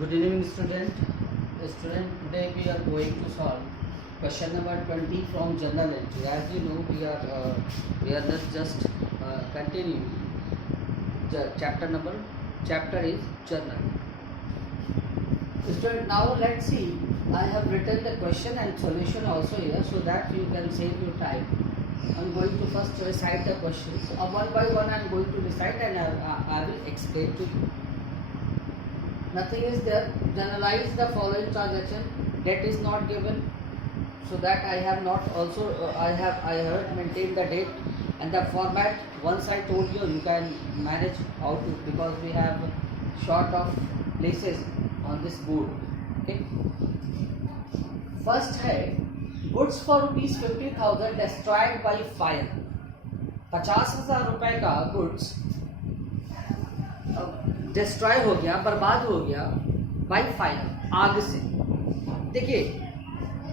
Good evening, student. Today we are going to solve question number 20 from journal entry. As you know, we are just continuing the chapter is journal. Student, now let's see. I have written the question and solution also here, so that you can save your time. I'm going to first recite the questions. One by one, I'm going to recite and I will explain to you. Nothing is there. Generalize the following transaction. Date is not given, so that I have not also I have maintained the date and the format. Once I told you, you can manage how to, because we have short of places on this board. Okay. First है goods for ₹50,000 destroyed by fire. 50,000 रुपए का goods destroy हो गया, बर्बाद हो गया by fire, आग से। देखिए,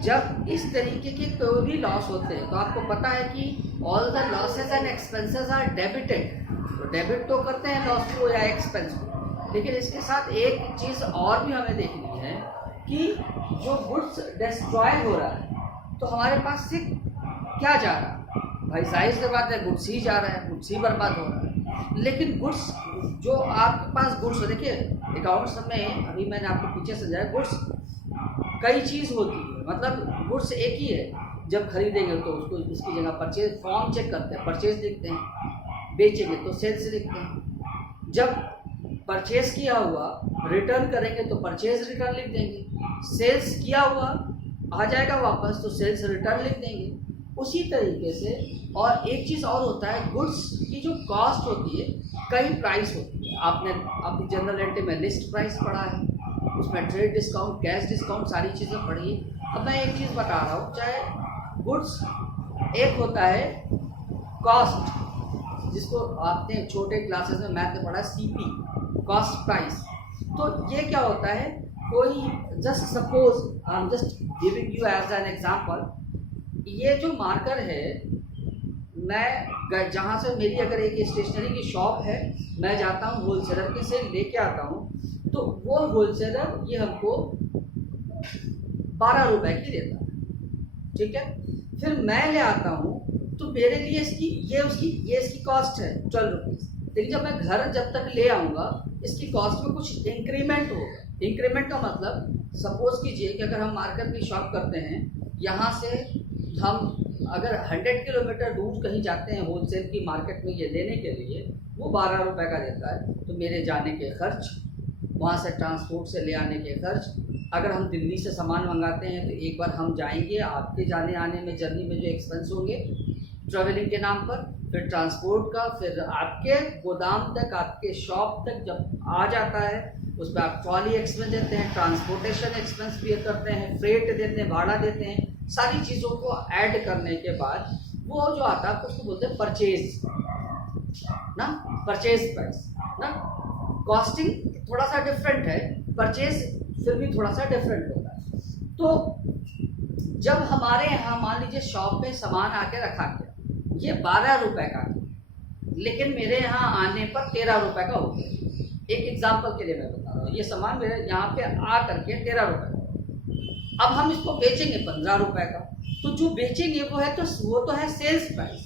जब इस तरीके के कोई भी लॉस होते हैं तो आपको पता है कि all the losses and expenses are debited. तो डेबिट तो करते हैं लॉस को या एक्सपेंस को, लेकिन इसके साथ एक चीज़ और भी हमें देखनी है कि जो गुड्स डिस्ट्रॉय हो रहा है तो हमारे पास से क्या जा रहा है। भाई जाहिर सी बात है, गुड्स ही जा रहा है, गुड्स ही बर्बाद हो रहा है। लेकिन गुड्स जो आपके पास गुड्स, देखिए अकाउंट्स में अभी मैंने आपको पीछे समझाया, गुड्स कई चीज़ होती है, मतलब गुड्स एक ही है। जब खरीदेंगे तो उसको उसकी जगह परचेज फॉर्म चेक करते हैं, परचेज लिखते हैं, बेचेंगे तो सेल्स लिखते हैं। जब परचेज किया हुआ रिटर्न करेंगे तो परचेज रिटर्न लिख देंगे, सेल्स किया हुआ आ जाएगा वापस तो सेल्स रिटर्न लिख देंगे। उसी तरीके से और एक चीज़ और होता है, गुड्स की जो कॉस्ट होती है कई प्राइस होती है। आपने अपनी जनरल एंट्री में लिस्ट प्राइस पढ़ा है, उसमें ट्रेड डिस्काउंट, कैश डिस्काउंट, सारी चीज़ें पढ़ी है। अब मैं एक चीज़ बता रहा हूँ, चाहे गुड्स एक होता है कॉस्ट, जिसको आपने छोटे क्लासेस में मैथ में पढ़ा सीपी, कॉस्ट प्राइस। तो ये क्या होता है, कोई just suppose I am just giving you as an example, ये जो मार्कर है, मैं जहाँ से मेरी अगर एक स्टेशनरी की शॉप है, मैं जाता हूँ होलसेलर के से लेके आता हूँ, तो वो होलसेलर ये हमको 12 रुपए की देता है, ठीक है। फिर मैं ले आता हूँ तो मेरे लिए ये इसकी कॉस्ट है 12 रुपीज़। लेकिन जब मैं घर जब तक ले आऊँगा इसकी कॉस्ट में कुछ इंक्रीमेंट होगा। इंक्रीमेंट का मतलब सपोज कीजिए कि अगर हम मार्केट की शॉप करते हैं, यहाँ से हम अगर 100 किलोमीटर दूर कहीं जाते हैं होलसेल की मार्केट में ये लेने के लिए, वो 12 रुपए का देता है। तो मेरे जाने के खर्च, वहाँ से ट्रांसपोर्ट से ले आने के खर्च, अगर हम दिल्ली से सामान मंगाते हैं तो एक बार हम जाएंगे, आपके जाने आने में जर्नी में जो एक्सपेंस होंगे ट्रैवलिंग के नाम पर, फिर ट्रांसपोर्ट का, फिर आपके गोदाम तक, आपके शॉप तक जब आ जाता है उस पर आप ट्रॉली एक्सपेंस देते हैं, ट्रांसपोर्टेशन एक्सपेंस पे करते हैं, फ्रेट देते हैं, भाड़ा देते हैं। सारी चीज़ों को ऐड करने के बाद वो जो आता है उसको बोलते हैं परचेज ना, परचेज प्राइस ना। कॉस्टिंग थोड़ा सा डिफरेंट है, परचेज फिर भी थोड़ा सा डिफरेंट होता है। तो जब हमारे यहाँ मान लीजिए शॉप में सामान आके रखा गया, ये 12 रुपए का, लेकिन मेरे यहाँ आने पर 13 रुपए का हो गया। एक एग्जाम्पल के लिए मैं बता रहा हूँ, ये सामान मेरे यहाँ पे आ करके 13 रुपए का, अब हम इसको बेचेंगे 15 रुपए का, तो जो बेचेंगे वो तो है सेल्स प्राइस,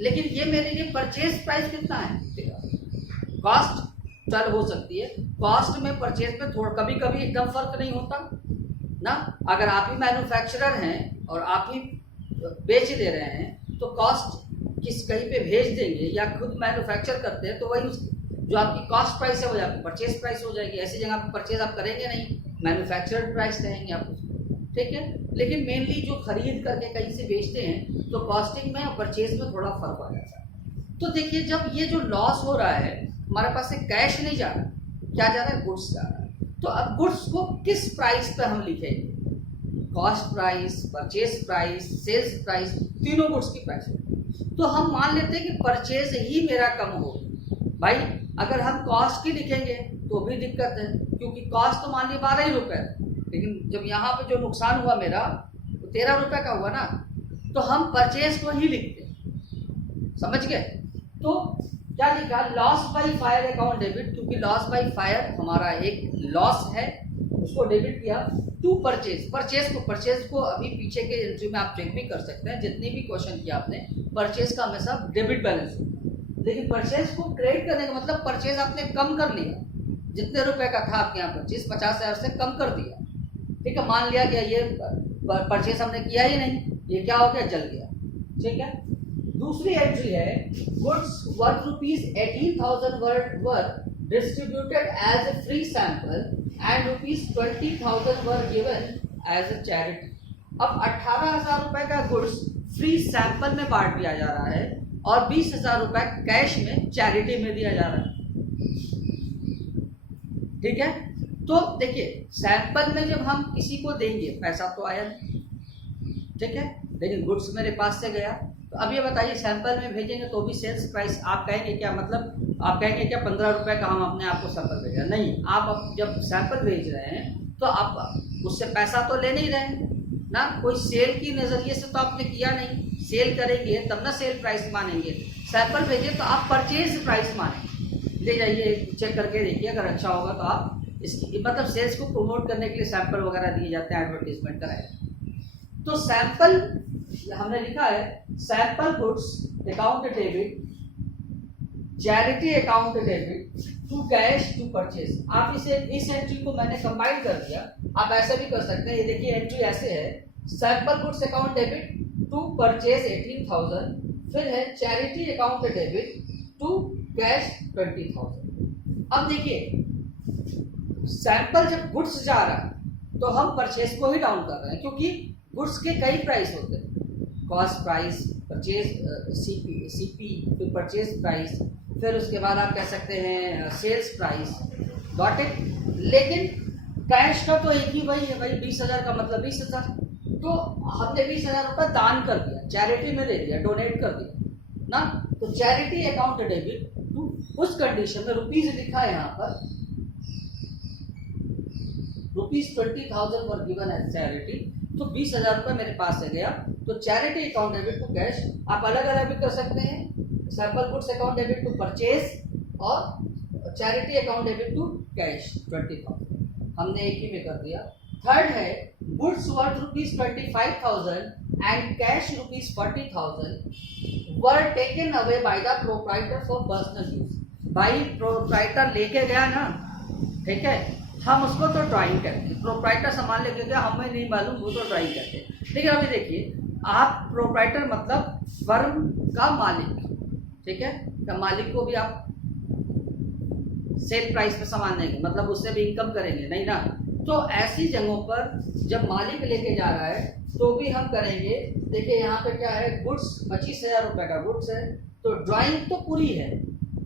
लेकिन ये मेरे लिए परचेज प्राइस कितना है 13। कॉस्ट चल हो सकती है, कॉस्ट में परचेज में थोड़ा कभी कभी एकदम फर्क नहीं होता ना। अगर आप ही मैन्युफैक्चरर हैं और आप ही बेच दे रहे हैं तो कॉस्ट कहीं पे भेज देंगे या खुद मैन्युफैक्चर करते हैं तो वही जो आपकी कॉस्ट प्राइस है वो आपकी परचेज प्राइस हो जाएगी। ऐसी जगह पर परचेज आप करेंगे नहीं, मैन्युफैक्चरर प्राइस कहेंगे आप उसको, ठीक है। लेकिन मेनली जो खरीद करके कहीं से बेचते हैं तो कॉस्टिंग में और परचेज में थोड़ा फर्क आ जाता है। तो देखिए, जब ये जो लॉस हो रहा है, हमारे पास से कैश नहीं जा रहा, क्या जा रहा है, गुड्स जा रहा है। तो अब गुड्स को किस प्राइस पर हम लिखेंगे, cost price, purchase price, sales price, तीनों गुड्स की प्राइस। तो हम मान लेते हैं कि परचेज ही मेरा कम हो। भाई अगर हम कॉस्ट की लिखेंगे तो भी दिक्कत है, क्योंकि कॉस्ट तो मान लीजिए 12 ही रुपये, लेकिन जब यहाँ पे जो नुकसान हुआ मेरा तो 13 रुपये का हुआ ना, तो हम परचेज को ही लिखते हैं, समझ गए। तो क्या लिखा, loss by fire account debit, क्योंकि लॉस बाय फायर हमारा एक लॉस है उसको डेबिट किया टू परचेज को अभी पीछे के एंट्री में आप चेक भी कर सकते हैं, जितनी भी क्वेश्चन किया आपने परचेज का हमेशा डेबिट बैलेंस होता है, लेकिन परचेज को क्रेडिट करने का मतलब परचेज आपने कम कर लिया, जितने रुपए का था आपके यहाँ परचेज 50,000 से कम कर दिया, ठीक है। मान लिया गया ये परचेज हमने किया ही नहीं, ये क्या हो गया, जल गया, ठीक है। दूसरी एंट्री है goods worth ₹18,000 were distributed as a free sample and ₹20,000 were given as a charity. अब 18,000 रुपए का गुड्स फ्री सैंपल में बांट दिया जा रहा है और 20,000 रुपए कैश में चैरिटी में दिया जा रहा है, ठीक है। तो देखिए सैंपल में जब हम किसी को देंगे पैसा तो आया नहीं, ठीक है, लेकिन गुड्स मेरे पास से गया, तो अब ये बताइए सैंपल में भेजेंगे तो भी सेल्स प्राइस आप कहेंगे क्या, मतलब आप कहेंगे क्या 15 रुपए का हम अपने आप को सैंपल भेजा, नहीं, आप जब सैंपल भेज रहे हैं तो आप उससे पैसा तो ले नहीं रहे हैं ना, कोई सेल की नज़रिए से तो आपने किया नहीं, सेल करेंगे तब ना सेल प्राइस मानेंगे, सैंपल भेजिए तो आप परचेज प्राइस मानेंगे, ले जाइए चेक करके देखिए, अगर अच्छा होगा तो आप इसकी मतलब सेल्स को प्रमोट करने के लिए सैंपल वगैरह दिए जाते हैं, एडवर्टीजमेंट कराए। तो सैंपल हमने लिखा है sample goods account debit, charity account debit to cash to purchase. आप इसे इस एंट्री को मैंने कंबाइन कर दिया, आप ऐसे भी कर सकते हैं, ये देखिए एंट्री ऐसे है sample goods account debit to purchase 18,000, फिर है charity account debit to cash 20,000। अब देखिए सैंपल जब गुड्स जा रहा है तो हम परचेज को ही डाउन कर रहे हैं, क्योंकि गुड्स के कई प्राइस होते हैं, कॉस्ट प्राइस, परचेज सीपी, फिर परचेज प्राइस, फिर उसके बाद आप कह सकते हैं सेल्स प्राइस, गॉट इट। लेकिन कैश का तो एक ही वही है भाई, 20,000 का मतलब 20,000, तो हमने 20,000 रुपये दान कर दिया, चैरिटी में दे दिया, डोनेट कर दिया ना, तो चैरिटी अकाउंट डेबिट टू, उस कंडीशन में रुपीज लिखा है यहाँ पर, ₹20,000 वर गिवन एज चैरिटी, तो 20,000 रुपये मेरे पास से गया, तो charity account debit to cash आप अलग अलग भी कर सकते हैं, sample goods account debit to purchase और charity account debit to cash 20,000, हमने एक ही में कर दिया। थर्ड है goods worth ₹25,000 and cash ₹40,000 were taken away by the proprietor for personal use. भाई प्रोप्राइटर लेके गया ना, ठीक है, हम उसको तो ड्राइंग कहते हैं, प्रोप्राइटर सामान लेके गया, हमें नहीं मालूम, वो तो ड्राइंग कहते हैं। लेकिन अभी देखिए आप प्रोप्राइटर मतलब फर्म का मालिक, ठीक है, तो मालिक को भी आप सेल प्राइस पे सामान देंगे, मतलब उससे भी इनकम करेंगे नहीं ना, तो ऐसी जगहों पर जब मालिक लेके जा रहा है तो भी हम करेंगे। देखिए यहाँ पे क्या है, गुड्स 25,000 रुपये का गुड्स है, तो ड्राइंग तो पूरी है,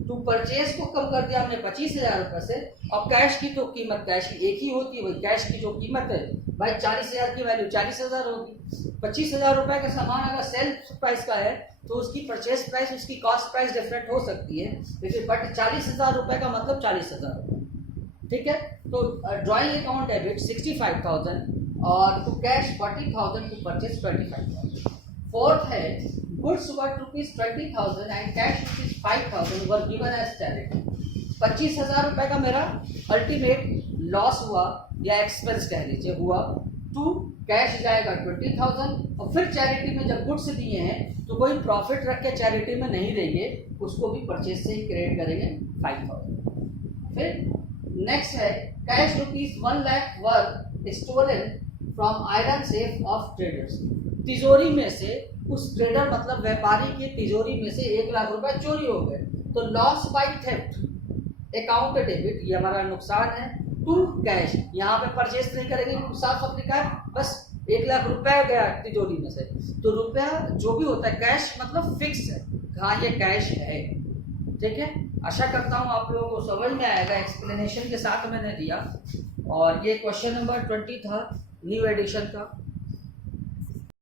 तो परचेज को कम कर दिया हमने 25,000 रुपये से, और कैश की तो कीमत कैश की एक ही होती है, वही कैश की जो कीमत है भाई 40,000 की वैल्यू 40,000 होगी। 25,000 रुपये का सामान अगर सेल प्राइस का है तो उसकी परचेज प्राइस, उसकी कॉस्ट प्राइस डिफरेंट हो सकती है, लेकिन बट 40,000 रुपये का मतलब 40,000 रुपये, ठीक है। तो ड्राइंग अकाउंट डेबिट 65,000 और to cash 40,000 to purchase 25,000। Fourth है goods worth ₹20,000 and cash ₹5,000 were given as charity. 25,000 रुपये का मेरा अल्टीमेट लॉस हुआ या एक्सपेंस कह लीजिए हुआ, टू कैश जाएगा 20,000, और फिर चैरिटी में जब गुड्स दिए हैं तो कोई प्रॉफिट रख के चैरिटी में नहीं देंगे, उसको भी परचेज से ही क्रेडिट करेंगे 5,000। फिर नेक्स्ट है cash ₹1 lakh were stolen from iron safe of traders. तिजोरी में से उस ट्रेडर मतलब व्यापारी की तिजोरी में से 1 लाख रुपए चोरी हो गए, तो loss by theft account debit, ये हमारा नुकसान है, टू कैश, यहाँ पे परचेज नहीं करेंगे, साफ साफ लिखा है, बस 1 लाख रुपए गया तिजोरी में से, तो रुपया जो भी होता है कैश मतलब फिक्स है, हाँ ये कैश है, ठीक है। आशा करता हूँ आप लोगों को समझ में आएगा, एक्सप्लेनेशन के साथ मैंने दिया, और ये क्वेश्चन नंबर 20 था न्यू एडिशन का।